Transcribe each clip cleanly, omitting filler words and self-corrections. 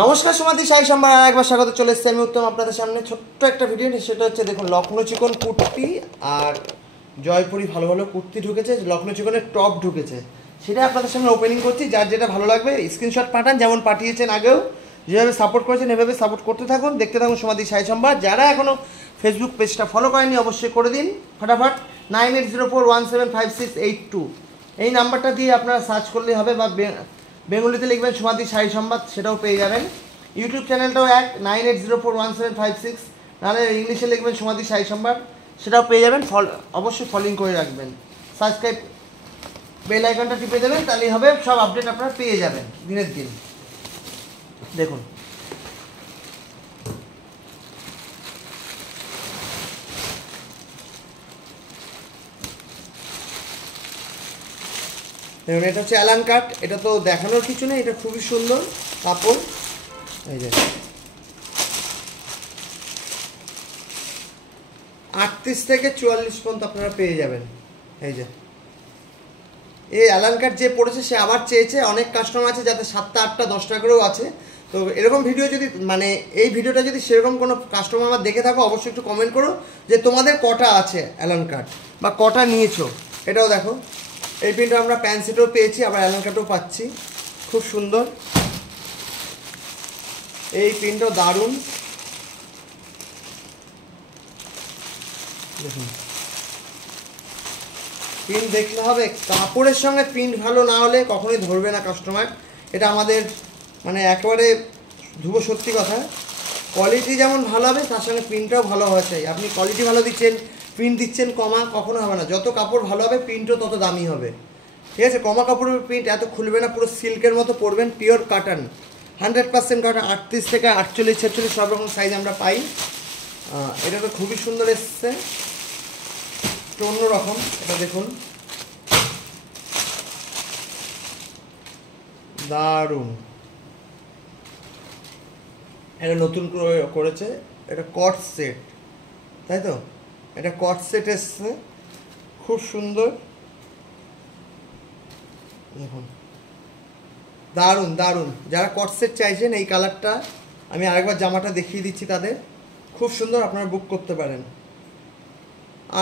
নমস্কার সমাধি শাড়ি সম্ভার আর একবার স্বাগত চলে এসেছি আমি উত্তম আপনাদের সামনে ছোট্ট একটা ভিডিও নিয়ে। সেটা হচ্ছে দেখুন লখনৌ চিকন কুর্তি আর জয়পুরি ভালো ভালো কুর্তি ঢুকেছে, লখনৌ চিকনের টপ ঢুকেছে, সেটা আপনাদের সামনে ওপেনিং করছি। যার যেটা ভালো লাগবে স্ক্রিনশট পাঠান, যেমন পাঠিয়েছেন আগেও, যেভাবে সাপোর্ট করেছেন এভাবে সাপোর্ট করতে থাকুন, দেখতে থাকুন সমাধি শাড়ি সম্ভার। যারা এখনও ফেসবুক পেজটা ফলো করেনি অবশ্যই করে দিন ফটাফট। 9804175682 এই নাম্বারটা দিয়ে আপনারা সার্চ করলেই হবে, বা বেঙ্গলিতে লিখবেন সমাধি শাড়ি সম্বাদ, সেটাও পেয়ে যাবেন। ইউটিউব চ্যানেলটাও 98041756, নাহলে ইংলিশে লিখবেন সমাধি শাড়ি সম্বাদ, সেটাও পেয়ে যাবেন। অবশ্যই ফলোইং করে রাখবেন, সাবস্ক্রাইব বেল আইকনটা টিপে দেবেন, তাহলেই হবে, সব আপডেট আপনারা পেয়ে যাবেন দিনের দিন। দেখুন দেখুন এটা হচ্ছে অ্যালান কাট, এটা তো দেখানোর কিছু নেই, এটা খুবই সুন্দর কাপড়। এই যে 38 থেকে 44 পর্যন্ত আপনারা পেয়ে যাবেন। এই যে এই অ্যালান কাট যে পড়েছে সে আবার চেয়েছে, অনেক কাস্টমার আছে যাতে 7টা 8টা 10টা করেও আছে। তো এরকম ভিডিও যদি মানে এই ভিডিওটা যদি সেরকম কোনো কাস্টমার আমার দেখে থাকো অবশ্যই একটু কমেন্ট করো যে তোমাদের কটা আছে অ্যালান কাট বা কটা নিয়েছো। এটাও দেখো, এই প্রিন্টটা আমরা প্যান্ট সেটও পেয়েছি, আবার অ্যালান কাটও পাচ্ছি, খুব সুন্দর। এই প্রিন্টটাও দারুণ, দেখুন প্রিন্ট দেখলে হবে, কাপড়ের সঙ্গে প্রিন্ট ভালো না হলে কখনোই ধরবে না কাস্টমার। এটা আমাদের মানে একেবারে ধুবো সত্যি কথা। কোয়ালিটি যেমন ভালো হবে তার সঙ্গে প্রিন্টটাও ভালো হওয়া চাই। আপনি কোয়ালিটি ভালো দিচ্ছেন, প্রিন্ট দিচ্ছেন কমা, কখনো হবে না। যত কাপড় ভালো হবে প্রিন্টও তত দামি হবে, ঠিক আছে। কমা কাপড়ের প্রিন্ট এত খুলবে না, পুরো সিল্কের মতো পরবেন, পিওর কটন, 100% কটন। 38 থেকে 48 46 সব রকম সাইজ আমরা পাই। এটা তো খুবই সুন্দর এসছে, একটু অন্যরকম। এটা দেখুন দারুণ, এটা নতুন করেছে, এটা কট সেট, তাই তো, এটা কট সেট এসছে, খুব সুন্দর। দেখুন দারুণ দারুণ, যারা কট সেট চাইছেন এই কালারটা আমি আরেকবার জামাটা দেখিয়ে দিচ্ছি তাদের, খুব সুন্দর, আপনারা বুক করতে পারেন।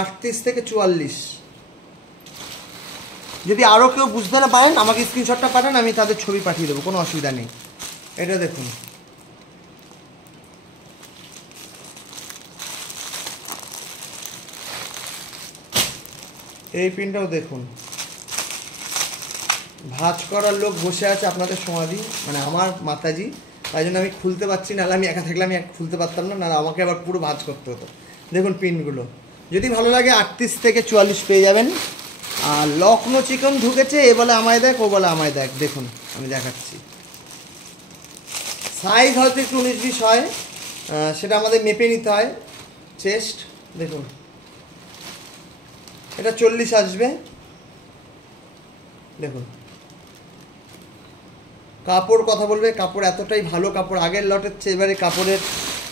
38 থেকে 44। যদি আরও কেউ বুঝতে না পারেন আমাকে স্ক্রিনশটটা পাঠান, আমি তাদের ছবি পাঠিয়ে দেবো, কোনো অসুবিধা নেই। এটা দেখুন এই প্রিন্টটাও দেখুন, ভাঁজ করার লোক বসে আছে আপনাদের সমাধি, মানে আমার মাতাজি, তাই জন্য আমি খুলতে পারছি, নাহলে আমি একা থাকলে আমি খুলতে পারতাম না, নাহলে আমাকে আবার পুরো ভাঁজ করতে হতো। দেখুন প্রিন্টগুলো যদি ভালো লাগে 38 থেকে 44 পেয়ে যাবেন। আর লখনৌ চিকন ঢুকেছে, এ বলে আমায় দেখ, ও বলে আমায় দেখ। দেখুন আমি দেখাচ্ছি, সাইজ হয়তো একটু 19-20 হয়, সেটা আমাদের মেপে নিতে হয় চেস্ট। দেখুন এটা 40 আসবে। দেখুন কাপড় কথা বলবে, কাপড় এতটাই ভালো কাপড়, আগের লটের চেয়ে এবারে কাপড়ের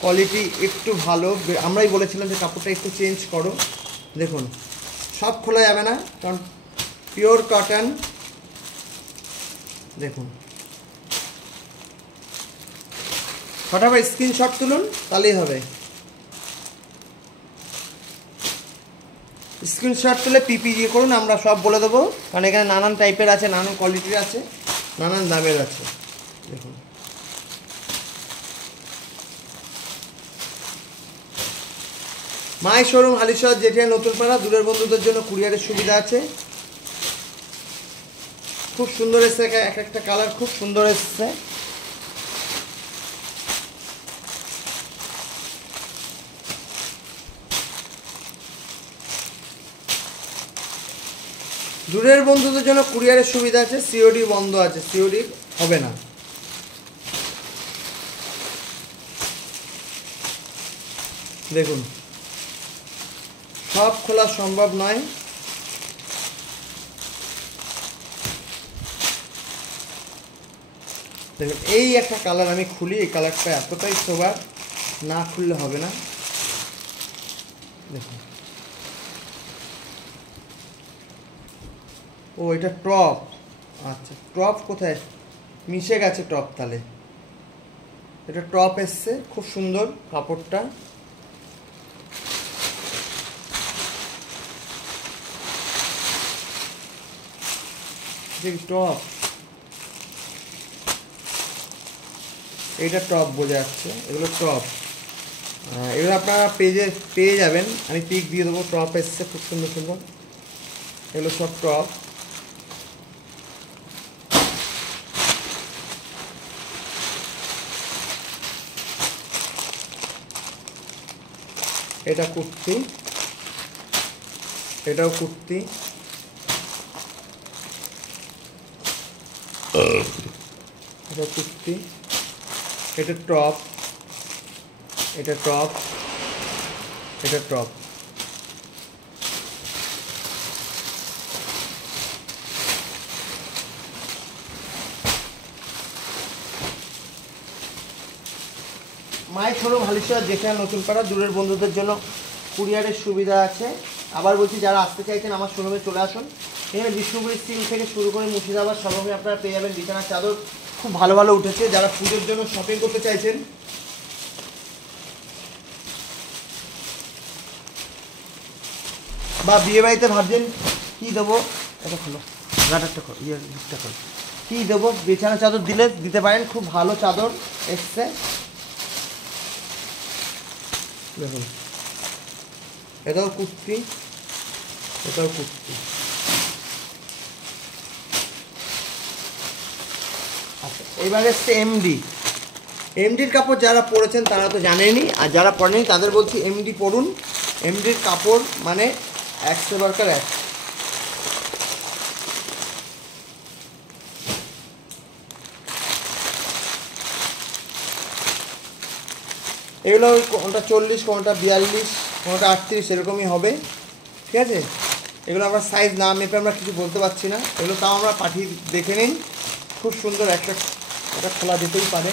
কোয়ালিটি একটু ভালো। আমরাই বলেছিলাম যে কাপড়টা একটু চেঞ্জ করো। দেখুন সব খোলা যাবে না, কারণ পিওর কটন। দেখুন ফটাফট স্ক্রিনশট তুলুন, তাহলেই হবে। স্ক্রিনশট তুলে পিপি দিয়ে করুন, আমরা সব বলে দেবো, কারণ এখানে নানান টাইপের আছে, নানান কোয়ালিটির আছে, নানান দামের আছে। দেখুন মাই শোরুম হালিশহর যেটা নতুন পাড়া, দূরের বন্ধুদের জন্য কুরিয়ারের সুবিধা আছে। খুব সুন্দর এসছে, এক একটা কালার খুব সুন্দর এসছে। দূরের বন্ধুদের জন্য কুরিয়ারের সুবিধা আছে, সিওডি বন্ধ আছে, সিওডি হবে না। দেখুন সব খোলা সম্ভব নয়। দেখুন এই একটা কালার আমি খুলি, এই কালারটা এতটাই সোবার, না খুললে হবে না। দেখুন ও এটা টপ, আচ্ছা টপ কোথায় মিশে গেছে টপ, তাহলে এটা টপ এসছে, খুব সুন্দর কাপড়টা। টপ, এইটা টপ বোঝা যাচ্ছে, এগুলো টপ। এগুলো আপনারা পেজে পেয়ে যাবেন, আমি পিক দিয়ে দেবো। টপ এসছে খুব সুন্দর সুন্দর, এগুলো সব টপ। এটা কুর্তি, এটাও কুর্তি, এটা কুর্তি, এটা টপ, এটা টপ, এটা টপ। মায়ের শোরুম হালিশহর, যেখানে নতুন পাড়া। দূরের বন্ধুদের জন্য কুরিয়ারের সুবিধা আছে। আবার বলছি, যারা আসতে চাইছেন আমার শোরুমে চলে আসুন। এখানে বিষ্ণুপুরি সিল্ক থেকে শুরু করে মুর্শিদাবাদ সবরকমই আপনারা পেয়ে যাবেন। বিছানার চাদর খুব ভালো ভালো উঠেছে। যারা পুজোর জন্য শপিং করতে চাইছেন, বা বিয়েবাড়িতে ভাবছেন কী দেবো, এটা খোলো, গাটারটা খোলো, দিকটা খোলো, কী দেবো, বিছানার চাদর দিতে পারেন। খুব ভালো চাদর এসছে দেখুন। এটাও কুর্তি, এটাও কুর্তি। আচ্ছা, এবার এসছে এমডির কাপড়। যারা পরেছেন তারা তো জানেনই, আর যারা পরেনি তাদের বলছি এমডি পরুন। এমডির কাপড় মানে 100 বারকার 1। এগুলো কোনটা 40, কোনটা 42, কোনটা 38 এরকমই হবে, ঠিক আছে। এগুলো আমরা সাইজ না মেপে আমরা কিছু বলতে পারছি না। এগুলো তাও আমরা পাঠিয়ে দেখে নিন। খুব সুন্দর একটা, এটা খোলা যেতেই পারে।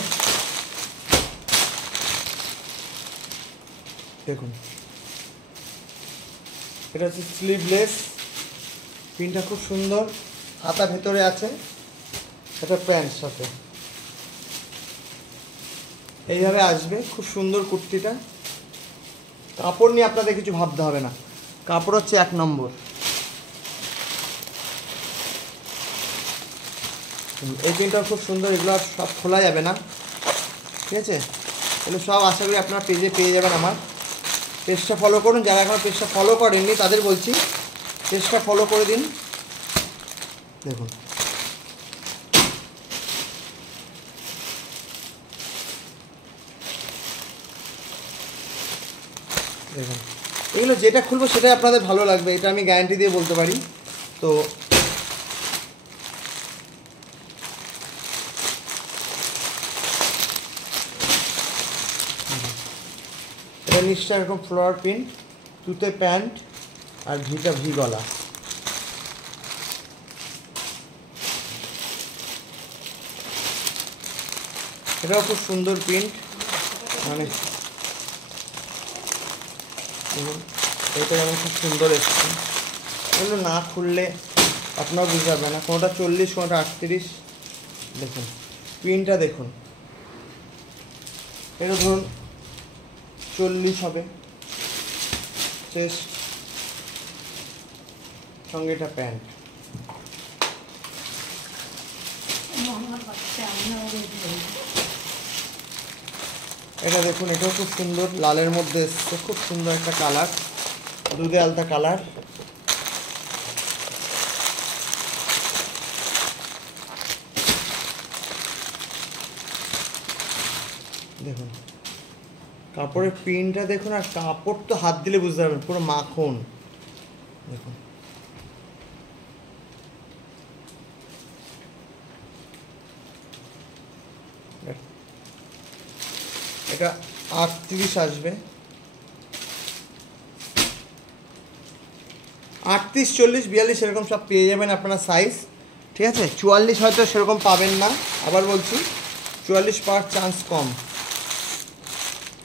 দেখুন, এটা হচ্ছে স্লিভলেস, প্রিন্টটা খুব সুন্দর, হাতা ভেতরে আছে, এটা প্যান্ট সাথে এইভাবে আসবে। খুব সুন্দর কুর্তিটা। কাপড় নিয়ে আপনাদের কিছু ভাবতে হবে না, কাপড় হচ্ছে 1 নম্বর। এই প্রিন্টটাও খুব সুন্দর। এগুলো আর সব খোলা যাবে না, ঠিক আছে। এগুলো সব আশা করি আপনারা পেজে পেয়ে যাবেন। আমার পেজটা ফলো করুন। যারা এখন পেজটা ফলো করেননি তাদের বলছি পেজটা ফলো করে দিন। দেখুন, দেখুন, এগুলো যেটা খুলবো সেটাই আপনাদের ভালো লাগবে, এটা আমি গ্যারান্টি দিয়ে বলতে পারি। তো এটা নিশ্চয় এরকম ফ্লোয়ার প্রিন্ট, তুতে প্যান্ট আর ভিটা ভি গলা। এটাও খুব সুন্দর প্রিন্ট, মানে এটা যেমন খুব সুন্দর এসছে। এগুলো না খুললে আপনারা বুঝতে পারবেন না, কোনোটা 40, কোনোটা 38। দেখুন প্রিন্টটা দেখুন, এটা ধরুন 40 হবে চেস্ট, সঙ্গে এটা প্যান্ট। এটা দেখুন, এটাও খুব সুন্দর, লালের মধ্যে এসছে, খুব সুন্দর একটা কালার, দুধে আলতা কালার। দেখুন কাপড়ের প্রিন্টটা দেখুন, আর কাপড় তো হাত দিলে বুঝতে পারবেন পুরো মাখন। দেখুন এটা 38 আসবে, 38, 40, 42 এরকম সব পেয়ে যাবেন আপনারা সাইজ, ঠিক আছে। 44 হয়তো সেরকম পাবেন না, আবার বলছি 44 পাওয়ার চান্স কম।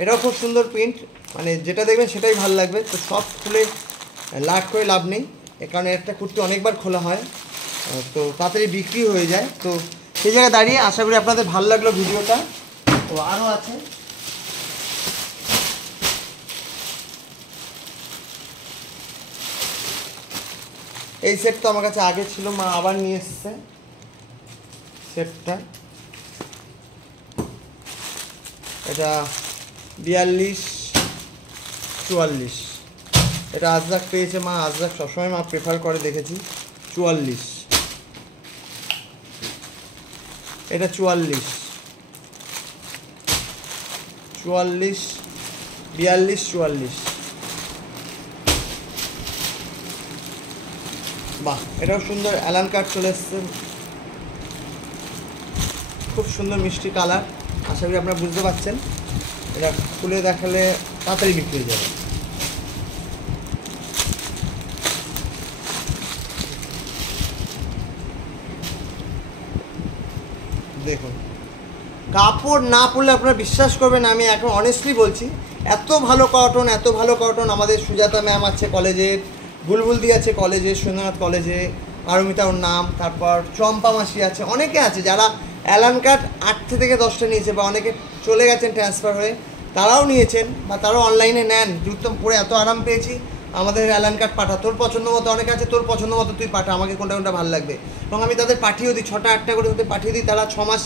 এটাও খুব সুন্দর প্রিন্ট, মানে যেটা দেখবেন সেটাই ভালো লাগবে। তো সব খুলে লাট করে লাভ নেই, এ কারণে একটা কুর্তি অনেকবার খোলা হয়, তো তাড়াতাড়ি বিক্রি হয়ে যায়। তো সেই জায়গায় দাঁড়িয়ে আশা করি আপনাদের ভালো লাগলো ভিডিওটা। তো আরও আছে, এই সেট তো আমার কাছে আগে ছিল, মা আবার নিয়ে এসছে সেটটা। এটা 42-44, এটা আজরাক পেয়েছে মা, আজরাক সবসময় মা প্রেফার করে দেখেছি। 44, এটা 44, 42, 44। বাহ, এটাও সুন্দর অ্যালান কাট চলে এসছে, খুব সুন্দর মিষ্টি কালার। আশা করি আপনারা বুঝতে পারছেন। এটা খুলে দেখালে তাড়াতাড়ি বিক্রি হয়ে যাবে। দেখুন, কাপড় না পরলে আপনারা বিশ্বাস করবেন, আমি এখন অনেস্টলি বলছি, এত ভালো কটন, এত ভালো কটন। আমাদের সুজাতা ম্যাম আছে কলেজের, বুলবুলদি আছে কলেজে, সুন্দরনাথ কলেজে, পারমিতা ওর নাম, তারপর চম্পা মাসি আছে, অনেকে আছে যারা অ্যালান কাট 8 থেকে 10টা নিয়েছে, বা অনেকে চলে গেছেন ট্রান্সফার হয়ে, তারাও নিয়েছেন, বা তারাও অনলাইনে নেন। উত্তম পরে এত আরাম পেয়েছি, আমাদের অ্যালান কাট পাঠা, তোর পছন্দ মতো, অনেকে আছে তোর পছন্দ মতো তুই পাঠা, আমাকে কোনটা কোনটা ভালো লাগবে। এবং আমি তাদের পাঠিয়েও দিই, 6টা-8টা করে ওদের পাঠিয়ে দিই, তারা 6 মাস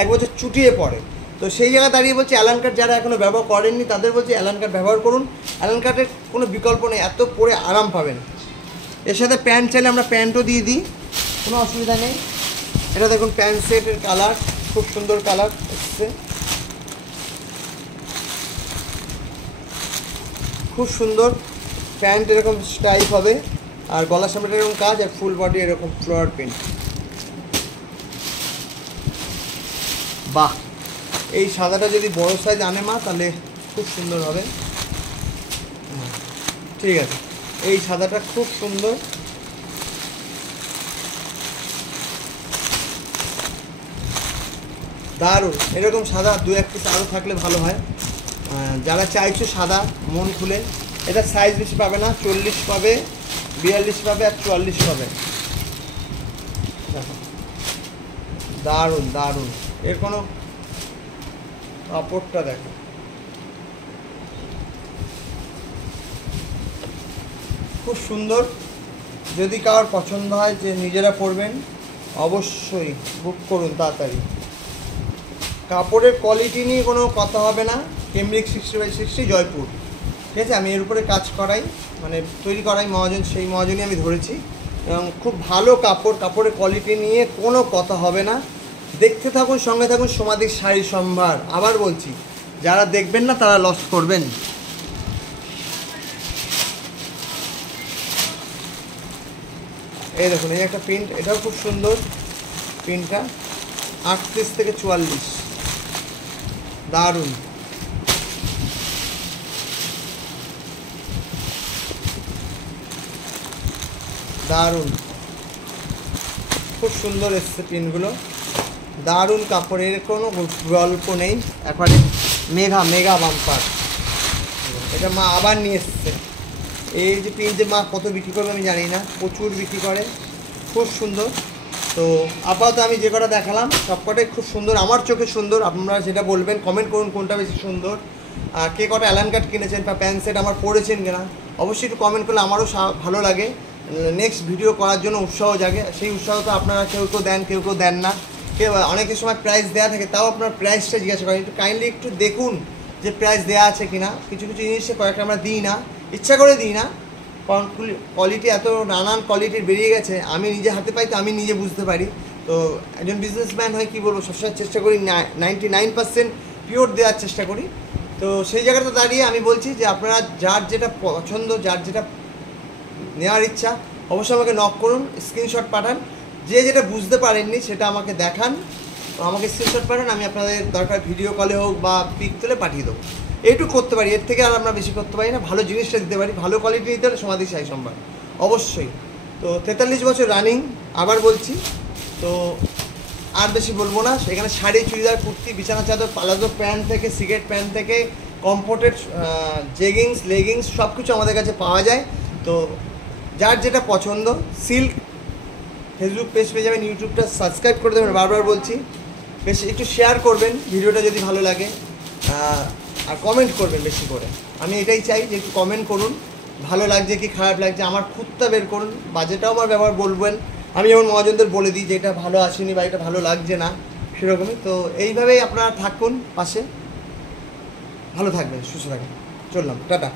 1 বছর চুটিয়ে পড়ে। তো সেই জায়গায় দাঁড়িয়ে বলছি, অ্যালান কাট যারা এখনও ব্যবহার করেননি তাদের বলছি অ্যালান কাট ব্যবহার করুন। অ্যালান কাটের কোনো বিকল্প নেই, এত পরে আরাম পাবেন। এর সাথে প্যান্ট চাইলে আমরা প্যান্টও দিয়ে দিই, কোনো অসুবিধা নেই। এটা দেখুন প্যান্ট সেটের কালার, খুব সুন্দর কালার এসছে, খুব সুন্দর প্যান্ট, এরকম স্টাইপ হবে, আর গলার সামনে এরকম কাজ, আর ফুল বডি এরকম ফ্লোয়ার প্রিন্ট। বাহ, এই সাদাটা যদি বড় সাইজ আনে মা তাহলে খুব সুন্দর হবে। ঠিক আছে, এই সাদাটা খুব সুন্দর, দারুণ। এরকম সাদা 2-1 পিস আরও থাকলে ভালো হয়। যারা চাইছো সাদা মন খুলে, এটা সাইজ বেশি পাবে না, 40 পাবে, 42 পাবে, আর 44 পাবে। দেখো দারুণ দারুণ, এর কোনো কাপড়টা দেখো, খুব সুন্দর। যদি কারোর পছন্দ হয় যে নিজেরা পরবেন, অবশ্যই বুক করুন তাড়াতাড়ি। কাপড়ের কোয়ালিটি নিয়ে কোনো কথা হবে না। কেমব্রিক 60x60 জয়পুর, ঠিক আছে। আমি এর উপরে কাজ করাই, মানে তৈরি করাই মহাজন, সেই মহাজনই আমি ধরেছি। এবং খুব ভালো কাপড়, কাপড়ের কোয়ালিটি নিয়ে কোনো কথা হবে না। দেখতে থাকুন, সঙ্গে থাকুন সমাধির শাড়ি সম্ভার। আবার বলছি, যারা দেখবেন না তারা লস করবেন। এই দেখুন, এই একটা প্রিন্ট, এটাও খুব সুন্দর প্রিন্টটা, 38 থেকে 44, দারুণ। দারুণ, খুব সুন্দর এসছে প্রিন্টগুলো, দারুণ কাপড়ের কোনো গল্প নেই, একবারে মেগা মেগা বাম্পার। এটা মা আবার নিয়ে এসছে। এই যে প্রিন্ট যে মা কত বিক্রি করবে আমি জানি না, প্রচুর বিক্রি করে, খুব সুন্দর। তো আপাতত আমি যে কটা দেখালাম সবকটাই খুব সুন্দর, আমার চোখে সুন্দর। আপনারা সেটা বলবেন, কমেন্ট করুন কোনটা বেশি সুন্দর, আর কে কটা অ্যালান কাট কিনেছেন বা প্যান্ট সেট আমার পরেছেন কিনা, অবশ্যই একটু কমেন্ট করলে আমারও ভালো লাগে, নেক্সট ভিডিও করার জন্য উৎসাহ জাগে। সেই উৎসাহ তো আপনারা কেউ কেউ দেন, কেউ কেউ দেন না, কেউ অনেকের সময় প্রাইস দেওয়া থাকে, তাও আপনার প্রাইসটা জিজ্ঞাসা করেন। একটু কাইন্ডলি একটু দেখুন যে প্রাইস দেওয়া আছে কিনা। কিছু কিছু জিনিসে কয়েকটা আমরা দিই না, ইচ্ছা করে দিই না, কারণ কোয়ালিটি এত নানান কোয়ালিটির বেরিয়ে গেছে। আমি নিজে হাতে পাই তো আমি নিজে বুঝতে পারি। তো একজন বিজনেসম্যান হয়ে কী বলবো, সবসময় চেষ্টা করি 99% পিওর দেওয়ার চেষ্টা করি। তো সেই জায়গাটা দাঁড়িয়ে আমি বলছি যে আপনারা যার যেটা পছন্দ, যার যেটা নেওয়ার ইচ্ছা, অবশ্যই আমাকে নক করুন, স্ক্রিনশট পাঠান। যে যেটা বুঝতে পারেননি সেটা আমাকে দেখান, আমাকে স্ক্রিনশট পাঠান, আমি আপনাদের দরকার ভিডিও কলে হোক বা পিক তুলে পাঠিয়ে দেবো। এইটুকু করতে পারি, এর থেকে আর আমরা বেশি করতে পারি না। ভালো জিনিসটা দিতে পারি, ভালো কোয়ালিটি দিতে হলে সমাধি শাড়ি সম্ভার অবশ্যই। তো 43 বছর রানিং, আবার বলছি। তো আর বেশি বলবো না। এখানে শাড়ি, চুড়িদার, কুর্তি, বিছানা চাদর, পালাজো প্যান্ট থেকে সিগারেট প্যান্ট থেকে কমফোর্টেড জেগিংস, লেগিংস সব কিছু আমাদের কাছে পাওয়া যায়। তো যার যেটা পছন্দ, সিল্ক ফেসবুক পেজ পেয়ে যাবেন, ইউটিউবটা সাবস্ক্রাইব করে দেবেন, বারবার বলছি। বেশি একটু শেয়ার করবেন ভিডিওটা যদি ভালো লাগে, আর কমেন্ট করবেন বেশি করে। আমি এটাই চাই যে একটু কমেন্ট করুন, ভালো লাগছে কি খারাপ লাগছে, আমার খুঁতটা বের করুন, বাজেটাও আমার ব্যবহার বলবেন। আমি যেমন মহাজনদের বলে দিই যে এটা ভালো আসেনি বা এটা ভালো লাগছে না, সেরকমই। তো এইভাবেই আপনারা থাকুন পাশে, ভালো থাকবেন, সুস্থ থাকবেন। চললাম, টাটা।